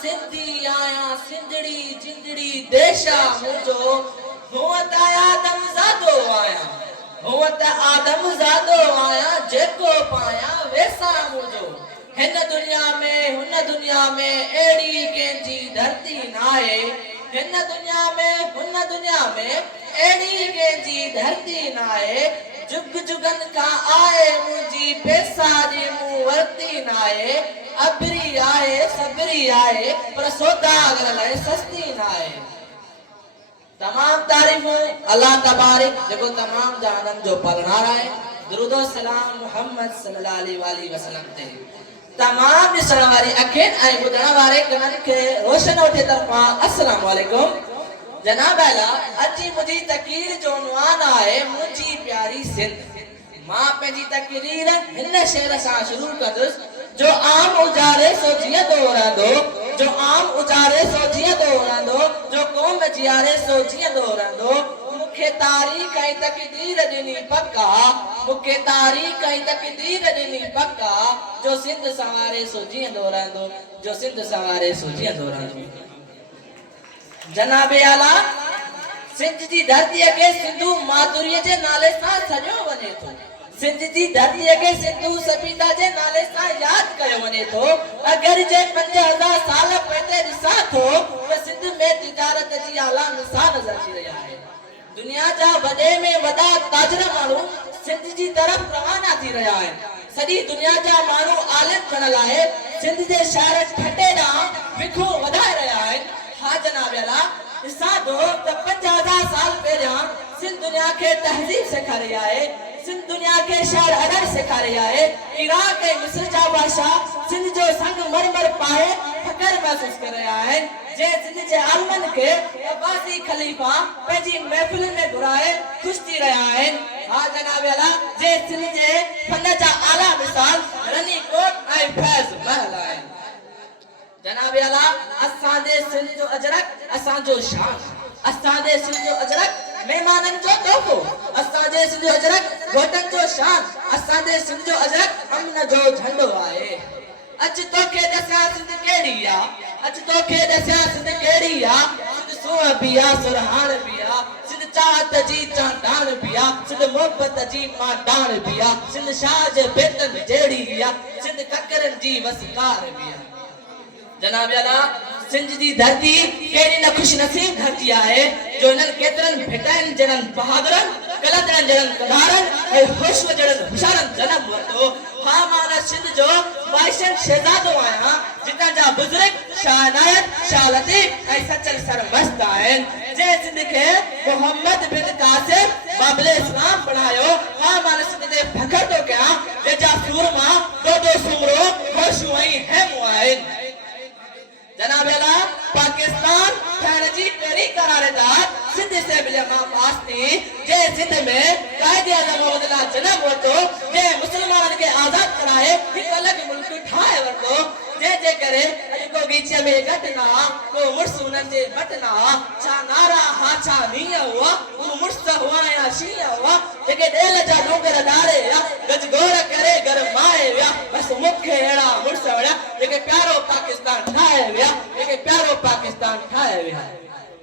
सिंधी आया सिंधड़ी जिंदड़ी देशा मुझो हुआ त आदम ज़ादो आया हुआ त आदम ज़ादो आया जेको पाया वैसा मुझो हिन दुनिया में हुन दुनिया में एड़ी कंहिंजी धरती नाहे हिन दुनिया में हुन दुनिया में एड़ी कंहिंजी धरती नाहे जुग जुगन का आए मुझी पैसा जी मुंह वरती नाहे अबरी आए सबरी आए पर सौदागर लाए सस्ती नाहे तमाम तारीफूं अल्लाह तबारक जेको तमाम जहानन जो पालनार है दुरूद व सलाम मोहम्मद सल्लल्लाहु अलैहि वसल्लम ते तमाम ॾिसण वारी अखियुनि ऐं ॿुधण वारे कननि खे रोशन वठे तरफ़ां अस्सलाम वालेकुम जनाब आला अची मुंहिंजी तक़रीर जो उन्वान आहे मुंहिंजी प्यारी सिंध मां पंहिंजी तक़रीर हिन शेर सां शुरू कंदुसि जो आम उजारे सो जीअंदो रहंदो जो आम उजारे सो जीअंदो रहंदो जो क़ौम जियारे सो जीअंदो रहंदो मुखे तारीख़ ऐं तक़दीर ॾिनी पक्का मुखे तारीख़ ऐं तक़दीर ॾिनी पक्का जो सिंध संवारे सो जीअंदो रहंदो जो सिंध संवारे सो जीअंदो रहंदो जनाबे आला सिंध जी धरतीअ खे सिंधू माधुरीअ जे नाले सां सॼो वञे थो सिंध जी धरतीअ खे सिंधू सभ्यता जे नाले सां यादि कयो वञे थो अगरि जे 5000 साल पहिते ॾिसां थो त सिंध में तिजारत जी आला मिसाल नज़र अची रही आहे दुनिया जा वॾे में वॾा ताजर माण्हू सिंध जी तरफ़ रवाना थी रहिया आहिनि सॼी दुनिया जा माण्हू आलिम थियण लाइ सिंध जे शहर ठटे ॾांहुं विखो वधाए रहिया आहिनि हा जनाब अला ॾिसां थो त 5000 साल पहिरियां सिंध दुनिया खे तहज़ीब सेखारी आहे सिंध दुनिया के शहर अदर सिखारी आहे इराक ऐं मिस्र जा बादशाह सिंध जो संग मरमर पाए फकर महसूस कर रहा है जे सिंध जे आलमन के अब्बासी खलीफा पंहिंजी महफिल में घुराए खुश थी रहा है हा जनाब अला जे सिंध जे फन जा आला मिसाल रनी कोट ऐं फैज़ महल आहे जनाब अला असां जे सिंध जो अजरक असां जो शान असां जे सिंध जो अजरक मेहमानन जो तोहफो असां जे सिंध जो अजरक घोटन जो शान असां जे सिंध जो अजरक अमन जो झंडो आहे अज तोखे दसिया सिंध केड़ी आ अज तोखे दसिया सिंध केड़ी आ सिंध सुह बिया सुरहान बिया सिंध चाहत जी चांदान बिया सिंध मोहब्बत जी मांडान बिया सिंध शाह जे बेटन जेड़ी आ सिंध ककरन जी वसकार बिया जनाब अला सिंध जी धरती केड़ी न खुश नसीब धरती आहे जो इन्हनि केतिरनि भेटनि जड़नि बहादुरनि गलतनि जड़नि कदारनि ऐं होशव जड़नि हुशारनि जनम वरितो हा मां सिंध जो बाइशन शहजादो आहियां जितां जा बुज़ुर्ग शाह इनायत शाह लतीफ़ ऐं सचल सरमस्त आहिनि जे सिंध खे मोहम्मद बिन कासिम बाबले इस्लाम बणायो हा मां सिंध ते फखर थो कयां जंहिंजा सूरमा डोडो सुमरो होशूं ऐं हेमूं आहिनि जनाब अला पाकिस्तान थियण जी पहिरीं करारदाद सिंध असेंबली मां पास थी जे सिंध में कायदे आज़म मोहम्मद जनम वरितो जे मुस्लमाननि खे आज़ाद कराए हिकु अलॻि मुल्क ठाहे वरितो जे करे अॼु को गीचीअ में घटना को मुड़ुस उन्हनि जे मटना छा नारा हा छा मींहं हुआ उहो मुड़ुस हुआ या शींहं हुआ जेके ॾेल जा डोंगर डारे विया गजगोड़ करे गरमाए विया बसि मूंखे अहिड़ा मुड़ुस वणिया जेके प्यारो पाकिस्तान ठाहे विया जेके प्यारो पाकिस्तान ठाहे विया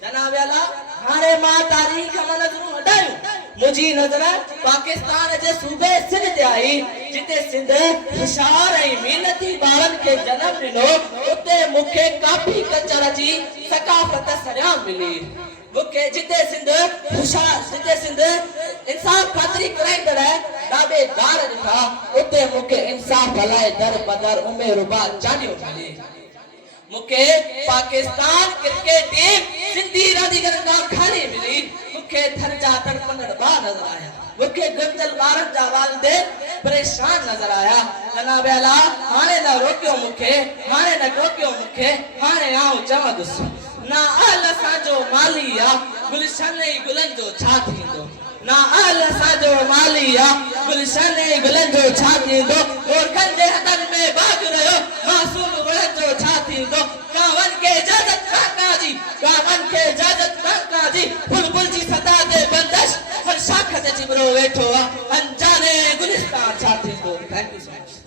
जनाब अला हाणे मां तारीख़ मां नज़रूं हटायूं मुझी नजर पाकिस्तान जे सूबे सिंध ते आई जिते सिंध होशियार ऐं मेहनती ॿारनि खे जनम ॾिनो उते मूंखे काफ़ी कल्चर जी सकाफ़त सॼाण मिली मूंखे जिते सिंध होशियार जिते सिंध इंसाफ ख़ातिरी कराईंदड़ दावेदार ॾिठा उते मूंखे इंसाफ लाइ दर बदर उमेरुबा चाढ़ियो मिली मूंखे पाकिस्तान क्रिकेट टीम सिंधी रांदीगरनि खां खाली मिली मूंखे थर जा तड़पंदड़ ॿार नज़र आया मूंखे गंजल ॿारनि जा वालिदैन परेशान नज़र आया जनाब अला हाणे न रोकियो मूंखे हाणे न टोकियो मूंखे हाणे आऊं चवंदुसि ना अहल असांजो माली आहे गुलशन ऐं गुलनि जो छा थींदो ना अहल असांजो माली आहे गुलशन ऐं गुलनि जो छा थींदो गोरखनि जे हथनि में बाग़ रहियो मासूम वणनि जो छा थींदो कावनि खे इजाज़त काका जी कावनि खे इजाज़त काका जी बुलबुल जी सदा ते बंदश हर शाख ते चिमरो वेठो आहे अनजाने गुलिस्तान छा थींदो थैंक यू सो मच